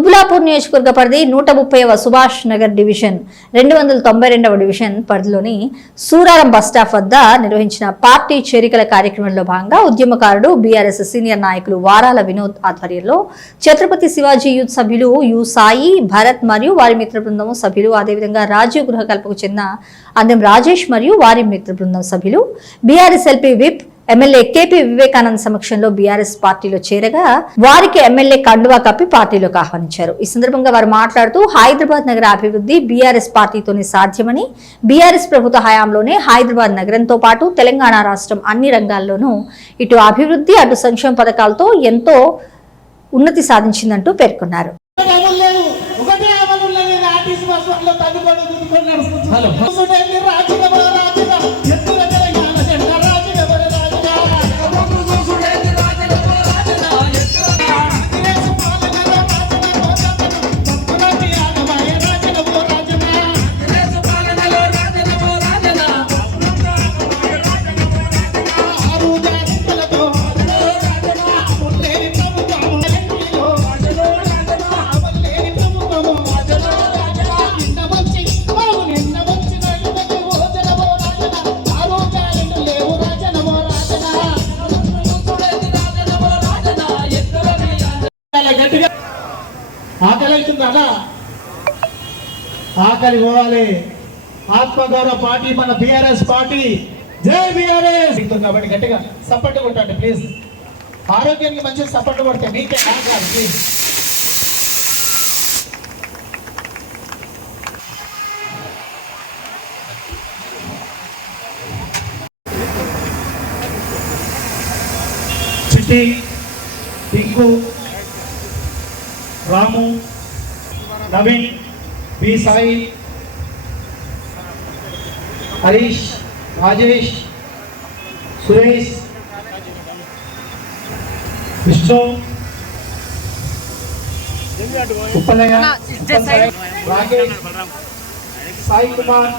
కుబులాపూర్ నియోజకవర్గ పరిధి 130వ Subhash Nagar division 292వ division పరిధిలోని సూరారం బస్టాప్ వద్ద నిర్వహించిన పార్టీ చేరికల కార్యక్రమంలో భాగంగా ఉద్యమకారుడు బీఆర్ఎస్ సీనియర్ నాయకులు వారాల వినోద్ ఆధ్వర్యంలో ఛత్రపతి శివాజీ యూత్ సభ్యులు యు సాయి భరత్ మరియు వారి మిత్ర బృందం సభ్యులు అదేవిధంగా రాజీవ్ గృహకల్పకు చెందిన అందం రాజేష్ మరియు వారి మిత్ర బృందం సభ్యులు BRS LP whip MLA KP Vivekanand సమక్షంలో బీఆర్ఎస్ పార్టీలో చేరగా వారికి ఎమ్మెల్యే కండువా కప్పి పార్టీలోకి ఆహ్వానించారు. ఈ సందర్భంగా వారు మాట్లాడుతూ హైదరాబాద్ నగర అభివృద్ధి బీఆర్ఎస్ పార్టీతోనే సాధ్యమని, బీఆర్ఎస్ ప్రభుత్వ హయాంలోనే హైదరాబాద్ నగరంతో పాటు తెలంగాణ రాష్ట్రం అన్ని రంగాల్లోనూ ఇటు అభివృద్ధి అటు సంక్షేమ పథకాలతో ఎంతో ఉన్నతి సాధించిందంటూ పేర్కొన్నారు. ఆకలి పోవాలి. ఆత్మగౌరవ పార్టీ మన బీఆర్ఎస్ పార్టీ. జై బీఆర్ఎస్. కాబట్టి గట్టిగా సపోర్ట్ కొట్టండి ప్లీజ్. ఆరోగ్యానికి మంచి సపోర్ట్ కొడితే మీకే కాదు ప్లీజ్. చిట్టి, టింకు, రాము, నవీన్, బి సాయి, హరీష్, రాజేష్, సురేష్, విష్ణు, ఉప్పలయ్య, రాకేష్, సాయి కుమార్,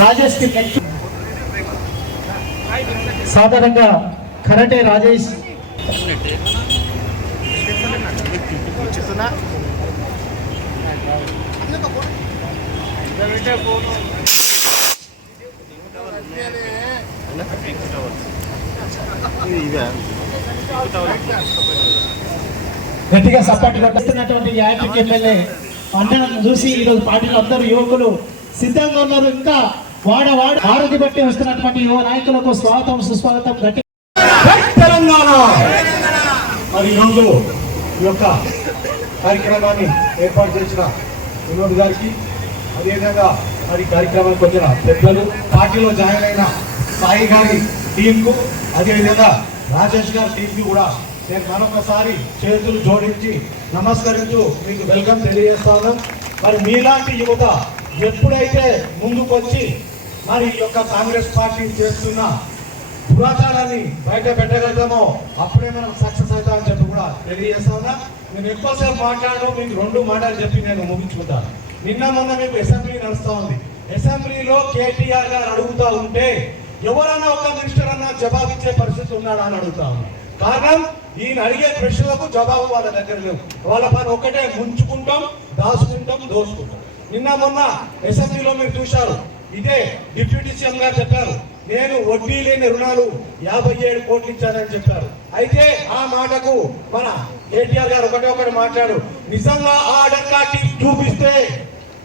రాజేష్ సాధారణంగా కరాటే రాజేష్, గట్టిగా సపోర్ట్ కొట్టిస్తున్నటువంటి యాక్టివ్ ఎమ్మెల్యే అన్నను చూసి ఈరోజు పార్టీలో అందరూ యువకులు సిద్ధంగా ఉన్నారు. ఇంకా వాడ ఆరోగ్య బట్టి వస్తున్నటువంటి యువ నాయకులకు స్వాగతం సుస్వాగతం. గట్టి తెలంగాణ. మరి ఈరోజు ఈ యొక్క కార్యక్రమాన్ని ఏర్పాటు చేసిన వినోద్ గారికి, అదేవిధంగా మరి కార్యక్రమానికి వచ్చిన పెద్దలు, పార్టీలో జాయిన్ అయిన సాయి గారి టీంకు, అదేవిధంగా రాజేష్ గారి టీంకి కూడా నేను మరొకసారి చేతులు జోడించి నమస్కరిస్తూ మీకు వెల్కమ్ తెలియజేస్తా ఉన్నాం. మరి మీలాంటి యువత ఎప్పుడైతే ముందుకు వచ్చి మరి ఈ యొక్క కాంగ్రెస్ పార్టీ చేస్తున్న పురాతనాన్ని బయట పెట్టగలుగుతామో అప్పుడే మనం సక్సెస్ అవుతామని చెప్పి కూడా తెలియజేస్తా ఉన్నా. నేను ఎక్కువసేపు మాట్లాడడం, మీకు 2 మాటలు చెప్పి నేను ముగించుకుంటాను. నిన్న మొన్న మీకు అసెంబ్లీ నడుస్తూ ఉంది. అసెంబ్లీలో కేటీఆర్ గారు అడుగుతూ ఉంటే ఎవరన్నా ఒక మినిస్టర్ అన్నా జవాబిచ్చే పరిస్థితి ఉన్నాడా అని అడుగుతా ఉన్నా. కారణం, ఈయన అడిగే ప్రశ్నలకు జవాబు వాళ్ళ దగ్గర లేవు. వాళ్ళ పని ఒక్కటే, ముంచుకుంటాం, దాచుకుంటాం, దోచుకుంటాం. నిన్న మొన్న అసెంబ్లీలో మీరు చూశారు, ఇదే డిప్యూటీ సీఎం గారు చెప్పారు, నేను వడ్డీ లేని రుణాలు 57 కోట్లు ఇచ్చానని చెప్పారు. అయితే ఆ మాటకు మన కేటీఆర్ గారు ఒకటి మాట్లాడు, నిజంగా ఆర్డర్ కాపీ చూపిస్తే,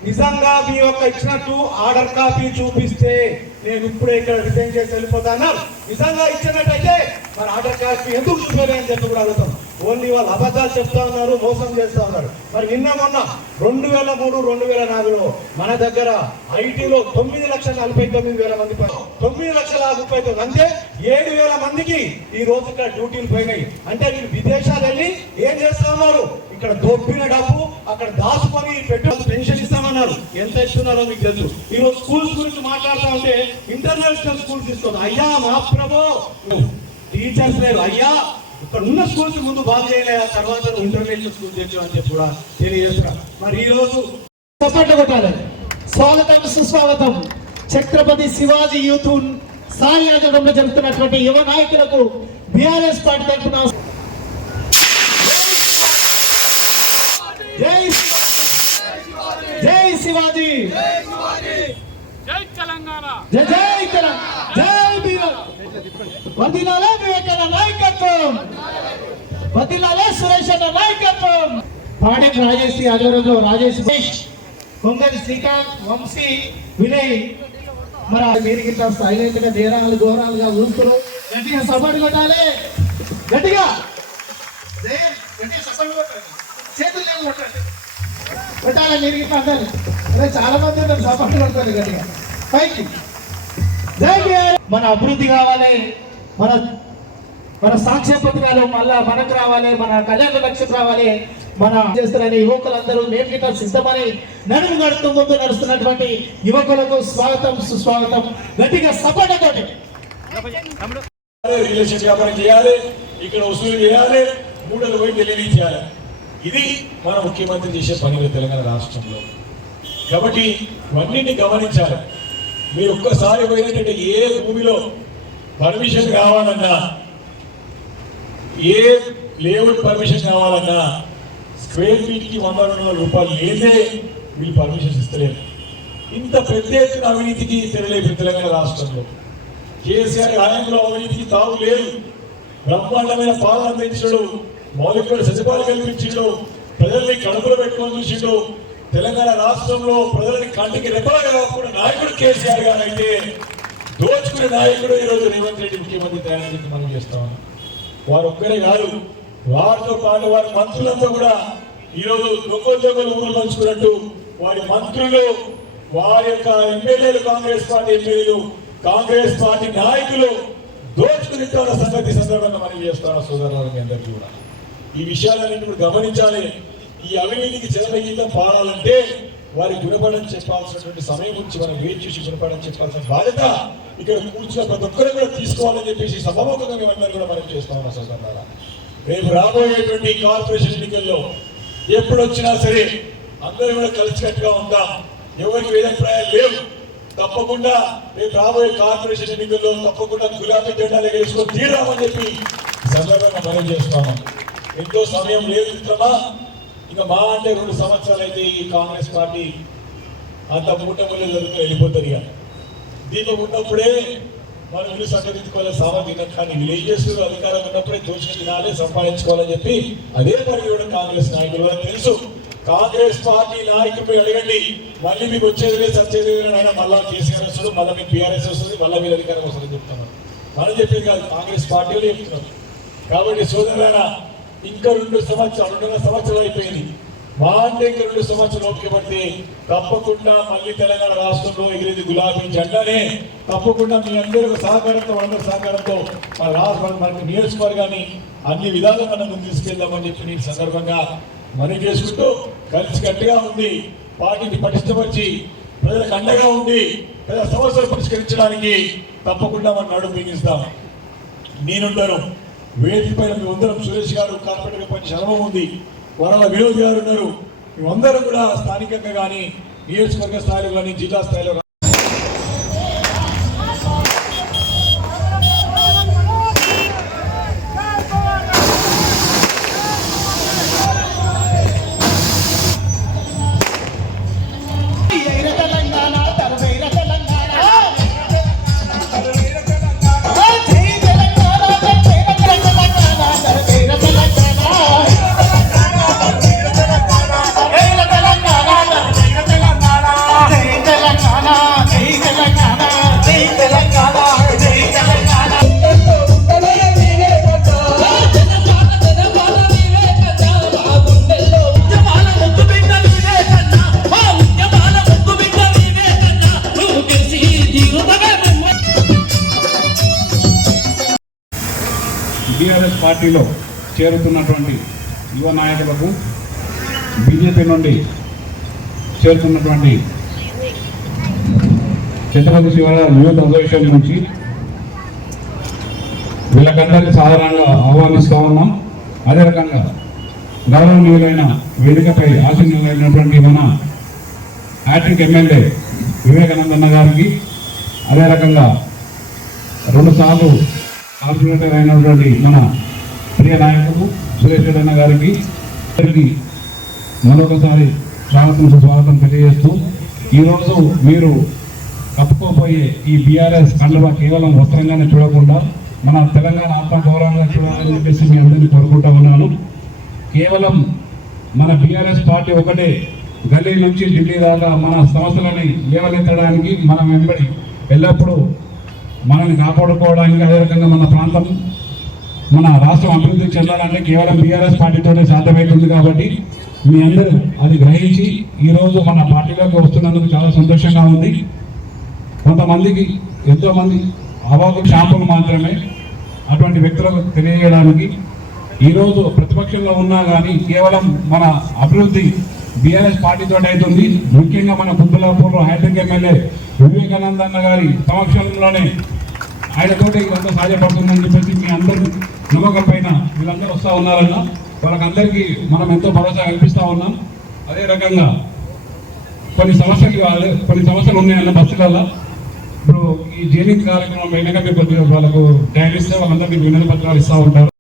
నిజంగా మీ యొక్క ఇచ్చినట్టు ఆర్డర్ కాపీ చూపిస్తే నేను ఇప్పుడే ఇక్కడ రిజైన్ చేసి వెళ్ళిపోతాను. నిజంగా ఇచ్చినట్టయితే మరి ఆర్డర్ కాపీ ఎందుకు చూపలేని చెప్పి కూడా అడుగుతాం. ఓన్లీ వాళ్ళు అబద్ధాలు చెప్తా ఉన్నారు, మోసం చేస్తా ఉన్నారు. మరి నిన్న మొన్న 2003, 2004లో మన దగ్గర ఐటీలో 9,49,000 మంది, 9,39,000 అంటే 7,000 మందికి ఈ రోజు ఇక్కడ డ్యూటీలు పోయినాయి. అంటే వీళ్ళు విదేశాలు వెళ్ళి ఏం చేస్తా ఉన్నారు, ఇక్కడ దొబ్బిన డబ్బు అక్కడ దాచుకొని పెన్షన్ ఇస్తామన్నారు. ఎంత ఇస్తున్నారో మీకు తెలుసు. ఈ రోజు స్కూల్స్ గురించి మాట్లాడుతూ ఉంటే ఇంటర్నేషనల్ స్కూల్స్ ఇస్తున్నారు. అయ్యా మా ప్రభు, టీచర్స్ లేరు అయ్యా, ఇక్కడ ఉన్న స్కూల్స్ ముందు బాగు చేయలే, తర్వాత ఇంటర్నేషనల్ స్కూల్ తెచ్చామని చెప్పి కూడా తెలియజేస్తున్నారు. మరి ఈ రోజు స్వాగతం సుస్వాగతం. ఛత్రపతి శివాజీ యూత్ సాయి ఆధ్వర్యంలో జరుగుతున్నటువంటి యువ నాయకులకు బీఆర్ఎస్ పార్టీ తరఫున జై జై తెలంగాణ, జై భీమ్. వర్ధిల్లాలే వివేకానంద నాయకత్వం, వర్ధిల్లాలే సురేష్ అన్న నాయకత్వం. పాడి రాజేష్ ఆధ్వర్యంలో రాజేష్ కొంగలి శ్రీకాంత్ వంశీ వినయ్ మరి మీరు గిట్లా సైలెంట్ గా దేరాలు ఘోరాలుగా ఊరుకురు. గట్టిగా సపోర్ట్ కొట్టాలి, గట్టిగా గట్టిగా సపోర్ట్ కొట్టాలి, చేతులు లేవు కొట్టాలి, కొట్టాలి మీరు గిట్లా అంటారు. అదే చాలా మంది ఉన్నారు సపోర్ట్ కొడతారు గట్టిగా పైకి. జై భీమ్. మన అభివృద్ధి కావాలి, మన మన సాక్ష్య పథకాలు మళ్ళా మనకు రావాలి, మన కళ్యాణ లక్ష్యం రావాలి. మన చేస్తున్న యువకులందరూ మేము గిట్లా సిద్ధమని నడుము నడుతూ ముందు నడుస్తున్నటువంటి యువకులకు స్వాగతం సుస్వాగతం. గట్టిగా సపోర్ట్ తోటి రిలేషన్ వ్యాపారం చేయాలి, ఇక్కడ వసూలు చేయాలి, మూడలు పోయి డెలివరీ చేయాలి. ఇది మన ముఖ్యమంత్రి చేసే పని తెలంగాణ రాష్ట్రంలో. కాబట్టి ఇవన్నింటినీ గమనించాలి. మీరు ఒక్కసారి పోయినట్టే ఏ భూమిలో పర్మిషన్ కావాలన్నా, ఏ లేఅవుట్ పర్మిషన్ కావాలన్నా స్క్వేర్ ఫీట్కి 100-200 రూపాయలు లేదే వీళ్ళు పర్మిషన్స్ ఇస్తలేరు. ఇంత పెద్ద ఎత్తున అవినీతికి తెరలేదు తెలంగాణ రాష్ట్రంలో. కేసీఆర్ హయాంలో అవినీతికి తావు లేదు. బ్రహ్మాండమైన పాలన అందించడు, మౌలిక సదుపాయాలు కల్పించిండు, ప్రజల్ని కడుపులో పెట్టుకొని చూసిండు. తెలంగాణ రాష్ట్రంలో ప్రజలని కంటికి రెప్పలాగా కాకుండా నాయకుడు కేసీఆర్ గారు అయితే దోచుకునే నాయకుడు ఈరోజు రేవంత్ రెడ్డి ముఖ్యమంత్రి తయారు మనం చేస్తాం. వారు ఒక్కరే కాదు, వారితో పాటు వారి మంత్రులంతా కూడా ఈరోజు దొంగలు ఊరు పంచుకున్నట్టు వారి మంత్రులు, వారి యొక్క ఎమ్మెల్యేలు, కాంగ్రెస్ పార్టీ ఎమ్మెల్యేలు, కాంగ్రెస్ పార్టీ నాయకులు దోచుకుని సంగతి సందర్భంగా మనం చేస్తాం. సోదరులు అందరికీ కూడా ఈ విషయాలన్నీ కూడా గమనించాలి. ఈ అవినీతికి చెలగీతం పాడాలంటే వారి గుణపడని చెప్పాల్సినటువంటి సమయం గురించి మనం వేచి చూసి గుణపడని చెప్పాల్సిన బాధ్యత ఇక్కడ కూర్చున్న ప్రతి ఒక్కరు కూడా తీసుకోవాలని చెప్పేసి సభాముఖంగా మేమందరూ కూడా మనం చేస్తా ఉన్నాం. సోదరులారా, రేపు రాబోయేటువంటి కార్పొరేషన్ ఎన్నికల్లో ఎప్పుడు వచ్చినా సరే అందరూ కూడా కలిసికట్టుగా ఉంటాం. ఎవరికి వేదప్రాయాలు లేవు. తప్పకుండా రేపు రాబోయే కార్పొరేషన్ ఎన్నికల్లో తప్పకుండా గులాబీ జెండాలు వేసుకొని తీరామని చెప్పి సందర్భంగా మనం చేస్తాము. ఎంతో సమయం లేదు మిత్రమా, ఇంకా మా అంటే 2 సంవత్సరాలు అయితే ఈ కాంగ్రెస్ పార్టీ అంత మూటములు జరుగుతూ వెళ్ళిపోతుంది. ఇక దీపం ఉన్నప్పుడే మనం ఇల్లు సంగతించుకోవాలి, సామర్థ్యం. కానీ విలేజెస్ అధికారం ఉన్నప్పుడే దోషులు తినాలి, సంపాదించుకోవాలని చెప్పి అదే పని కూడా కాంగ్రెస్ నాయకులు తెలుసు. కాంగ్రెస్ పార్టీ నాయకులు అడగండి, మళ్ళీ మీకు వచ్చేది లేదు సచ్చేది అయినా మళ్ళీ కేసీఆర్ వస్తుంది, మళ్ళీ మీకు బీఆర్ఎస్ వస్తుంది, మళ్ళీ మీరు అధికారం వస్తుందని చెప్తున్నారు. మనం చెప్పేది కాదు, కాంగ్రెస్ పార్టీలో చెప్తున్నారు. కాబట్టి సోదరులారా, ఇంకా 2.5 సంవత్సరాలు అయిపోయింది. మా అంటే ఇంకా 2 సంవత్సరాలు ఓపిక పడితే తప్పకుండా మళ్ళీ తెలంగాణ రాష్ట్రంలో ఎగిరేది గులాబీ జెండానే. తప్పకుండా మీ అందరూ సహకారంతో, అందరి సహకారంతో మన రాష్ట్రం మనకి నియోజకవర్గాన్ని అన్ని విధాలుగా మనం ముందు తీసుకెళ్దామని చెప్పి నేను సందర్భంగా మనం చేసుకుంటూ కలిసి గట్టిగా ఉంది పార్టీని పటిష్టపరిచి ప్రజలకు అండగా ఉండి ప్రజల సమస్యలు పరిష్కరించడానికి తప్పకుండా మనం నడుము బిగిస్తాం. నేనుంటాను వేదిక పైన మీ అందరం. సురేష్ గారు కార్పొరేటర్ పని అనుభవం ఉంది, వరల వినోద్ గారు ఉన్నారు. మేమందరం కూడా స్థానికంగా కానీ నియోజకవర్గ స్థాయిలో కానీ జిల్లా స్థాయిలో బీఆర్ఎస్ పార్టీలో చేరుతున్నటువంటి యువ నాయకులకు, బీజేపీ నుండి చేరుతున్నటువంటి ఛత్రపతి శివరాజ్ యూత్ అసోసియేషన్ నుంచి వీళ్ళకందరికీ సాధారణంగా ఆహ్వానిస్తూ ఉన్నాం. అదే రకంగా గౌరవనీయులైన వేదికపై ఆసీనులైనటువంటి మన యాక్టింగ్ ఎమ్మెల్యే వివేకానందన్న గారికి, అదే రకంగా 2 సార్లు కార్పొరేటర్ అయినటువంటి మన ప్రియ నాయకులు సురేష్ అన్న గారికి మరొకసారి స్వాగతం సుస్వాగతం తెలియజేస్తూ, ఈరోజు మీరు కప్పుకోపోయే ఈ బీఆర్ఎస్ కండువా కేవలం వస్త్రంగానే చూడకుండా మన తెలంగాణ ఆత్మగౌరవంగా చూడాలని చెప్పేసి మీ అందరినీ కోరుకుంటా ఉన్నాను. కేవలం మన బీఆర్ఎస్ పార్టీ ఒకటే గల్లీ నుంచి ఢిల్లీ దాకా మన సమస్యలని లేవనెత్తడానికి మనం వెంబడి ఎల్లప్పుడూ మనల్ని కాపాడుకోవడానికి, అదే రకంగా మన ప్రాంతం మన రాష్ట్రం అభివృద్ధి చెందాలంటే కేవలం బీఆర్ఎస్ పార్టీతోనే సాధ్యమవుతుంది. కాబట్టి మీ అందరూ అది గ్రహించి ఈరోజు మన పార్టీలోకి వస్తున్నందుకు చాలా సంతోషంగా ఉంది. కొంతమందికి ఎంతోమంది అవాకు షాంపులు మాత్రమే అటువంటి వ్యక్తులకు తెలియజేయడానికి ఈరోజు ప్రతిపక్షంలో ఉన్నా కానీ కేవలం మన అభివృద్ధి బీఆర్ఎస్ పార్టీతో అవుతుంది. ముఖ్యంగా మన బుద్ధులాపూర్లో హైటెక్ ఎమ్మెల్యే వివేకానంద అన్న గారి సమక్షంలోనే ఆయనతోటి ఇదంతా సాధ్యపడుతుందని చెప్పేసి మీ అందరి నమ్మకం పైన వీళ్ళందరూ వస్తూ ఉన్నారన్న వాళ్ళకందరికీ మనం ఎంతో భరోసా కల్పిస్తూ ఉన్నాం. అదే రకంగా కొన్ని సమస్యలు ఉన్నాయన్న బస్సులలో. ఇప్పుడు ఈ జైనింగ్ కార్యక్రమం అయినాక మీకు వాళ్ళకు టైం ఇస్తే వాళ్ళందరికీ వినతి పత్రాలు ఇస్తూ ఉంటారు.